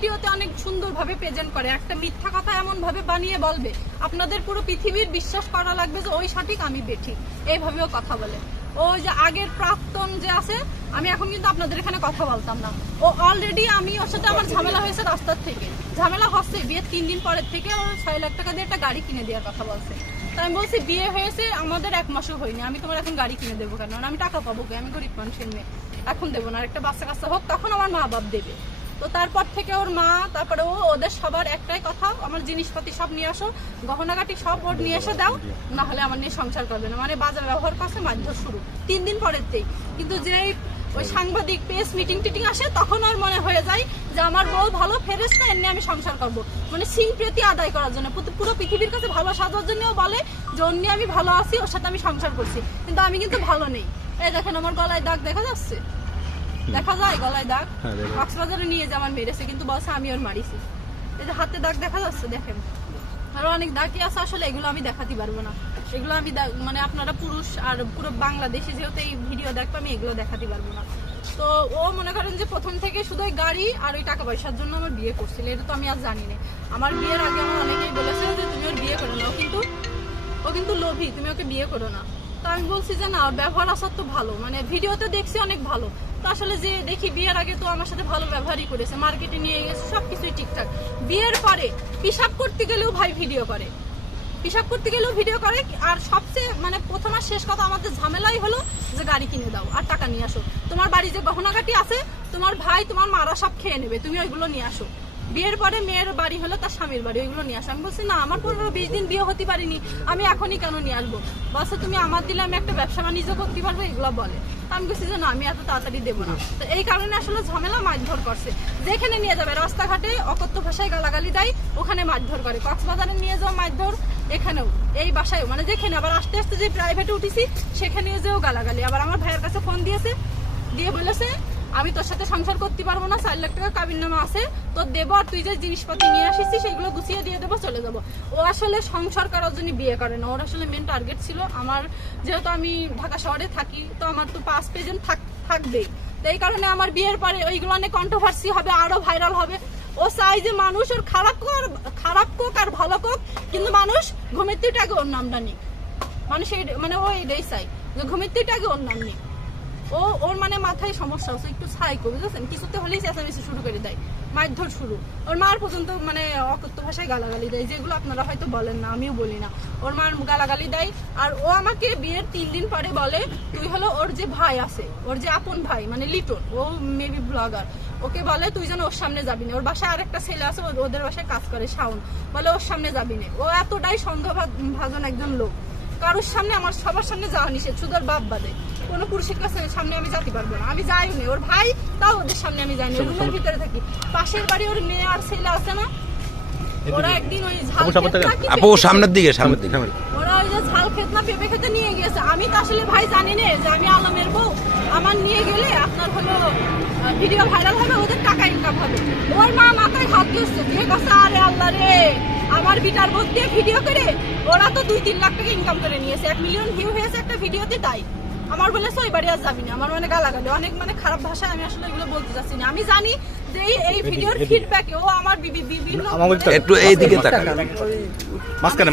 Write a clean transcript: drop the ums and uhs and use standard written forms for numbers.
ভিডিওতে অনেক সুন্দরভাবে প্রেজেন্ট করে, একটা মিথ্যা কথা এমন ভাবে বানিয়ে বলবে আপনাদের পুরো পৃথিবীর বিশ্বাস করা লাগবে যে ওই সঠিক আমি বেঠিক, এইভাবেও কথা বলে। ও যে আগের প্রাক্তন যে আছে, আমি এখন কিন্তু আপনাদের এখানে কথা বলতাম না, ও অলরেডি আমি ওর সাথে আমার ঝামেলা হয়েছে রাস্তার থেকে, ঝামেলা হচ্ছে বিয়ের 3 দিন পরের থেকে ও 6 লাখ টাকা দিয়ে একটা গাড়ি কিনে দেওয়ার কথা বলছে। তাই আমি বলছি বিয়ে হয়েছে আমাদের 1 মাসও হয়নি, আমি তোমার এখন গাড়ি কিনে দেবো কেন, আমি টাকা পাবো কে, আমি গরিব মানুষের মেয়ে, এখন দেবো না, আর একটা বাচ্চা কাচ্চা হোক তখন আমার মা বাপ দেবে। তো তারপর থেকে ওর মা, তারপরে ও ওদের সবার একটাই কথা, আমার জিনিসপাতি সব নিয়ে আসো, গহনাগাটি সব ওর নিয়ে এসে দাও, না হলে আমার নিয়ে সংসার করবে না, মানে বাজার ব্যবহার করছে মারধর শুরু 3 দিন পরেরতেই। কিন্তু যে ওই সাংবাদিক প্রেস মিটিং টিটিং আসে তখন ওর মনে হয়ে যায় যে আমার বউ ভালো ফেরেশতা, এমনি আমি সংসার করবো, মানে সিম্প্রতি আদায় করার জন্য, পুরো পৃথিবীর কাছে ভালো সাজার জন্য বলে যে অন্য আমি ভালো আছি, ওর সাথে আমি সংসার করছি, কিন্তু আমি কিন্তু ভালো নেই। এই দেখেন আমার গলায় দাগ দেখা যাচ্ছে, দেখা যায় গলায় দাগ, কক্সবাজারে নিয়ে যে আমার মেরেছে, কিন্তু বলছে আমি ওর মারিছি। এই যে হাতে দাগ দেখা যাচ্ছে, দেখেন আরো অনেক দাগই আছে, আসলে এগুলো আমি দেখাতে পারবো না, এগুলো আমি মানে আপনারা পুরুষ আর পুরো বাংলাদেশে যেহেতু এই ভিডিও দেখবো, আমি এগুলো দেখাতে পারবো না। তো ও মনে করেন যে প্রথম থেকে শুধু ওই গাড়ি আর ওই টাকা পয়সার জন্য আমার বিয়ে করছিল, এটা তো আমি আর জানি না। আমার বিয়ের আগে আমার অনেকেই বলেছে যে তুমি ওর বিয়ে করো না, ও কিন্তু লোভী, তুমি ওকে বিয়ে করো না। তো আমি বলছি যে না, ব্যবহার আসার তো ভালো, মানে ভিডিওতে দেখছি অনেক ভালো, তো আসলে যে দেখি বিয়ের আগে তো আমার সাথে ভালো ব্যবহারই করেছে, মার্কেটে নিয়ে গেছে, সবকিছুই ঠিকঠাক। বিয়ের পরে পিশাব করতে গেলেও ভাই ভিডিও করে, পিশাব করতে গেলেও ভিডিও করে। আর সবচেয়ে মানে প্রথম আর শেষ কথা আমাদের ঝামেলাই হলো যে গাড়ি কিনে দাও আর টাকা নিয়ে আসো, তোমার বাড়ি যে গহনাগাটি আছে তোমার ভাই তোমার মারা সব খেয়ে নেবে, তুমি ওইগুলো নিয়ে আসো। বিয়ের পরে মেয়ের বাড়ি হলো তার স্বামীর বাড়ি, ওইগুলো নিয়ে আসো। আমি বলছি না, আমার 15-20 দিন বিয়ে হতে পারিনি, আমি এখনই কেন নিয়ে আসবো? বলছে তুমি আমার দিলে আমি একটা ব্যবসা বাণিজ্য করতে পারবো, এগুলো বলে। আমি বলছি যে না, আমি এত তাড়াতাড়ি দেবো না। তো এই কারণে আসলে ঝামেলা, মারধর করছে, যেখানে নিয়ে যাবে রাস্তাঘাটে অকথ্য ভাষায় গালাগালি দেয়, ওখানে মারধর করে। কক্সবাজারে নিয়ে যাওয়া মারধর, এখানেও এই বাসায়, মানে যেখানে আবার আস্তে আস্তে যে প্রাইভেটে উঠেছি সেখানেও যেও গালাগালি। আবার আমার ভাইয়ের কাছে ফোন দিয়েছে, দিয়ে বলেছে আমি তোর সাথে সংসার করতে পারবো না, 4 লাখ টাকা কাবিননামা আছে তোর দেবো, আর তুই যে জিনিসপাতি নিয়ে আসিস সেগুলো গুছিয়ে দিয়ে দেবো, চলে যাবো। ও আসলে সংসার করার জন্য বিয়ে করে না, ওর আসলে মেন টার্গেট ছিল আমার, যেহেতু আমি ঢাকা শহরে থাকি তো আমার তো 5 পেজেন্ট থাকবেই, তো এই কারণে আমার বিয়ের পরে ওইগুলো অনেক কন্ট্রোভার্সি হবে, আরো ভাইরাল হবে। ও চাই যে মানুষ ওর খারাপ কোক আর ভালো কোক, কিন্তু মানুষ ঘুমের থেকে আগে ওর নামটা নিক, মানুষ মানে ও এটাই চাই যে ঘুমের থেকে আগে ওর নাম নিক। ওর মানে মাথায় সমস্যা হচ্ছে, একটু সাইকো, বুঝেছেন? কিছুতে হলেই চেঁচামেচি শুরু করে দেয়, মারধর শুরু। ওর মার পর্যন্ত মানে অকথ্য ভাষায় গালাগালি দেয়, যেগুলো আপনারা হয়তো বলেন না, আমিও বলি না। ওর মার গালাগালি দেয়। আর ও আমাকে বিয়ের 3 দিন পরে বলে তুই হলো ওর যে ভাই আছে, ওর যে আপন ভাই মানে লিটন, ও মেবি ব্লগার, ওকে বলে তুই যেন ওর সামনে যাবি না। ওর বাসায় আরেকটা ছেলে আছে, ওদের বাসায় কাজ করে, শাওন, বলে ওর সামনে যাবি না। ও এতটাই সন্দেহভাজন একজন লোক, কারোর সামনে, আমার সবার সামনে যাওয়া নিষেধ, শুধু ওর বাপ বাদে। কোনো পুরুষের কাছে সামনে আমি যেতে পারবো না, আমি যাইও নি। ওর ভাই তাও ওদের সামনে আমি যাইনি, রুমের ভিতরে থাকি। পাশের বাড়ি ওর মেয়ে আর ছেলে আছে না, ওরা একদিন ওই সামনের দিকে ওরা ওই যে ঝাল খেত না পেঁপে খেতে নিয়ে গেছে। আমি তো আসলে ভাই জানি না যে আমি আলমের বউ, আমার নিয়ে গেলে আপনার হলো ভিডিও ভাইরাল হবে, ওদের টাকা ইনকাম হবে। ওর মা মাথায় হাত দিয়েছে, দিয়ে গেছে আরে আল্লাহ রে, আমার বিটার বোধ দিয়ে ভিডিও করে ওরা তো 2-3 লাখ টাকা ইনকাম করে নিয়েছে, 1 মিলিয়ন ভিউ হয়েছে একটা ভিডিওতে। তাই আমার বলেছে ওই বাড়ি আর যাবি না, আমার মানে গালাগালি অনেক, মানে খারাপ ভাষায়, আমি আসলে এগুলো বলতে চাচ্ছি না। আমি জানি যে এই ভিডিওর ফিডব্যাকে ও আমার বিভিন্ন একটু এইদিকে তাকান, মাঝখানে